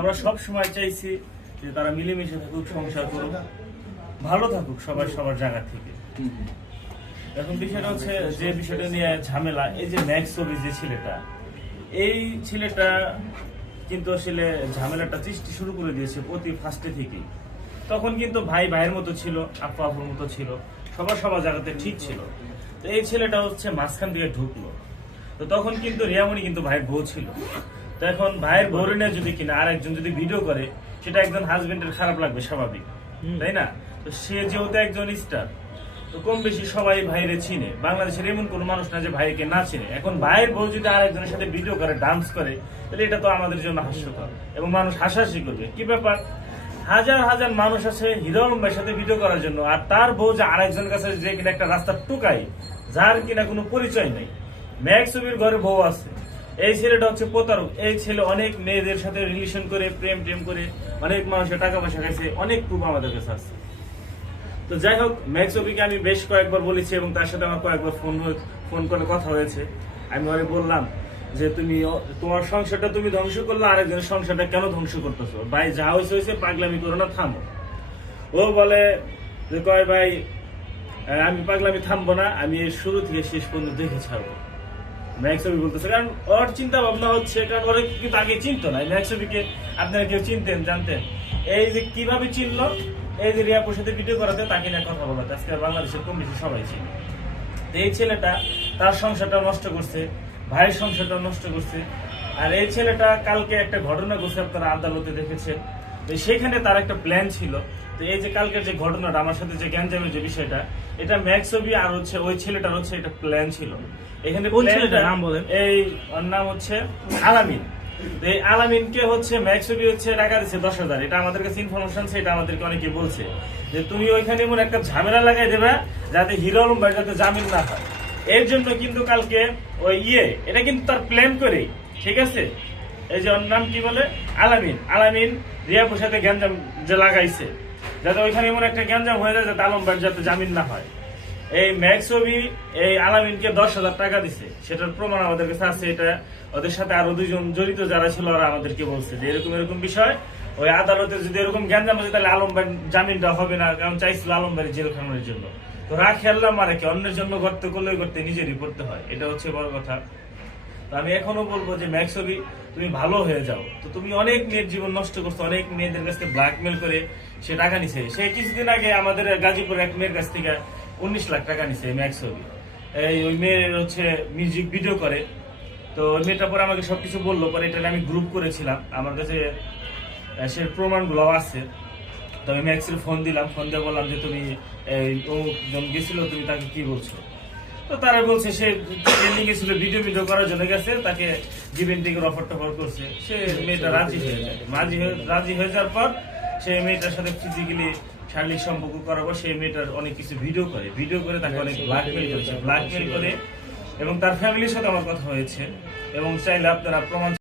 আমরা সব সময় চাইছি যে তারা মিলেমিশে থাকুক, সংসার করুক, ভালো থাকুক সবাই সবার জায়গা থেকে। এখন বিষয়টা হচ্ছে যে বিষয়টা নিয়ে ঝামেলা, এই যে ম্যাক্স ছবি যে ছেলেটা, এই ছেলেটা কিন্তু আসলে ঝামেলাটা সৃষ্টি শুরু করে দিয়েছে প্রতি ফার্স্টে থেকেই। তখন কিন্তু ভাই ভাইয়ের মতো ছিল, আপু আপুর মতো ছিল, সবার সবার জায়গাতে ঠিক ছিল। তো এই ছেলেটা হচ্ছে মাঝখান দিয়ে ঢুকলো। তো তখন কিন্তু রিয়ামণি কিন্তু ভাইয়ের বউ ছিল। তো এখন ভাইয়ের বউরে নিয়ে যদি কিনা আর একজন যদি ভিডিও করে, সেটা একজন হাজবেন্ডের খারাপ লাগবে স্বাভাবিক, তাই না? তো সে যেহেতু একজন স্টার, তো কম বেশি সবাই ভাইরে চিনে। বাংলাদেশের এমন কোন মানুষ না যে ভাইকে না চিনে। এখন ভাইয়ের বউ যদি আরেকজনের সাথে ভিডিও করে, ডান্স করে, তাহলে এটা তো আমাদের জন্য হাস্যকর এবং মানুষ হাসাহাসি করবে। কি ব্যাপার, হাজার হাজার মানুষ আছে হিরো আলম ভাইয়ের সাথে ভিডিও করার জন্য, আর তার বউ যে আরেকজনের কাছে যে কিনা একটা রাস্তার টুকাই, যার কিনা কোনো পরিচয় নেই। ম্যাক্স ছবির ঘরে বউ আছে, এই ছেলেটা হচ্ছে প্রতারক। এই ছেলে অনেক মেয়েদের সাথে রিলেশন করে, প্রেম করে অনেক মানুষের টাকা পয়সা খাইছে, অনেক প্রুফ আমাদের কাছে আছে। তো যাই হোক, ম্যাক্স ছবিকে আমি বেশ কয়েকবার বলেছি এবং তার সাথে আমার কয়েকবার ফোন করে কথা হয়েছে। আমি ওরে বললাম যে তুমি তোমার সংসারটা তুমি ধ্বংস করলে, আরেকজনের সংসারটা কেন ধ্বংস করতেছো? ভাই যা হয়েছে পাগলামি করো না, থামো। ও বলে যে কয় ভাই আমি পাগলামি থামবো না, আমি শুরু থেকে শেষ পর্যন্ত দেখে ছাড়বো। ম্যাক্স ছবি বলতেছে, কারণ ওর চিন্তা ভাবনা হচ্ছে, কারণ ওরা কিন্তু আগে চিনতো না ম্যাক্স ছবিকে। আপনারা কেউ চিনতেন, জানতেন? এই যে কিভাবে চিনলো, এই যে রিয়াপুর সাথে ভিডিও করাতে, তাকে নিয়ে কথা বলাতে আজকে বাংলাদেশের কম বেশি সবাই চিনে। এই ছেলেটা তার সংসারটা নষ্ট করছে, ভাইয়ের সংসারটা নষ্ট করছে। আর এই ছেলেটা কালকে একটা ঘটনা ঘটছে, আপনারা আদালতে দেখেছেন। তো সেখানে তার একটা প্ল্যান ছিল। তো এই যে কালকের যে ঘটনাটা, আমার সাথে যে গ্যাঞ্জামের যে বিষয়টা, এটা ম্যাক্স ছবি আর হচ্ছে ওই ছেলেটার হচ্ছে একটা প্ল্যান ছিল। এখানে নাম বলেন। এই নাম হচ্ছে আলামিন। এই আলামিনকে হচ্ছে ম্যাক্স ছবি হচ্ছে টাকা দিচ্ছে 10,000। এটা আমাদের কাছে ইনফরমেশন, এটা আমাদেরকে অনেকে বলছে যে তুমি ওইখানে এমন একটা ঝামেলা লাগাই দেবে যাতে হিরো আলম ভাই যাতে জামিন না হয়। এর জন্য কিন্তু কালকে ওই এটা কিন্তু তার প্ল্যান করেই, ঠিক আছে? এই যে ওর নাম কি বলে, আলামিন রিয়াপুর সাথে গ্যাঞ্জাম যে লাগাইছে, যাতে ওইখানে এমন একটা গ্যাঞ্জাম হয়ে যায় যাতে আলম ভাই যাতে জামিন না হয়। এই ম্যাক্স ছবি এই আলামিনকে 10,000 টাকা দিছে, সেটার প্রমাণ আমাদের কাছে আছে। এটা ওদের সাথে আরো দুইজন জড়িত যারা ছিল, ওরা আমাদেরকে বলছে যে এরকম বিষয়, ওই আদালতে যদি এরকম জ্ঞানজাম আছে তাহলে আলম ভাই জামিনটা হবে না, কারণ চাইছিল আলম ভাই জেল খানানোর জন্য। তো খেললাম আর কি, অন্যের জন্য করতে নিজেরই করতে হয়, এটা হচ্ছে বড় কথা। তো আমি এখনো বলবো যে ম্যাক্স ছবি, তুমি ভালো হয়ে যাও। তো তুমি অনেক মেয়ের জীবন নষ্ট করছো, অনেক মেয়েদের কাছ থেকে ব্ল্যাকমেল করে সে টাকা নিছে। সে কিছুদিন আগে আমাদের গাজীপুর এক মেয়ের কাছ থেকে 19 লাখ টাকা নিছে ম্যাক্স ছবি। ওই মেয়ের হচ্ছে মিউজিক ভিডিও করে। তো ওই মেয়েটা পরে আমাকে সবকিছু বললো, পরে এটা আমি গ্রুপ করেছিলাম, আমার কাছে সে প্রমাণগুলো আছে। তো আমি ম্যাক্সের ফোন দিলাম, ফোন দিয়ে বললাম যে তুমি ও যখন গেছিল তুমি তাকে কি বলছো? তো তারা বলছে সে ট্রেন্ডিং গেছিল, ভিডিও করার জন্য গেছে, তাকে জিভেন্টিকের অফার টফার করছে। সে মেয়েটা রাজি হয়ে যায়। রাজি হয়ে যাওয়ার পর সে মেয়েটার সাথে ফিজিক্যালি শারীরিক সম্পর্ক করার পর সেই মেয়েটার অনেক কিছু ভিডিও করে তাকে অনেক ব্ল্যাকমেল করে এবং তার ফ্যামিলির সাথে আমার কথা হয়েছে। এবং চাইলে আপনারা প্রমাণ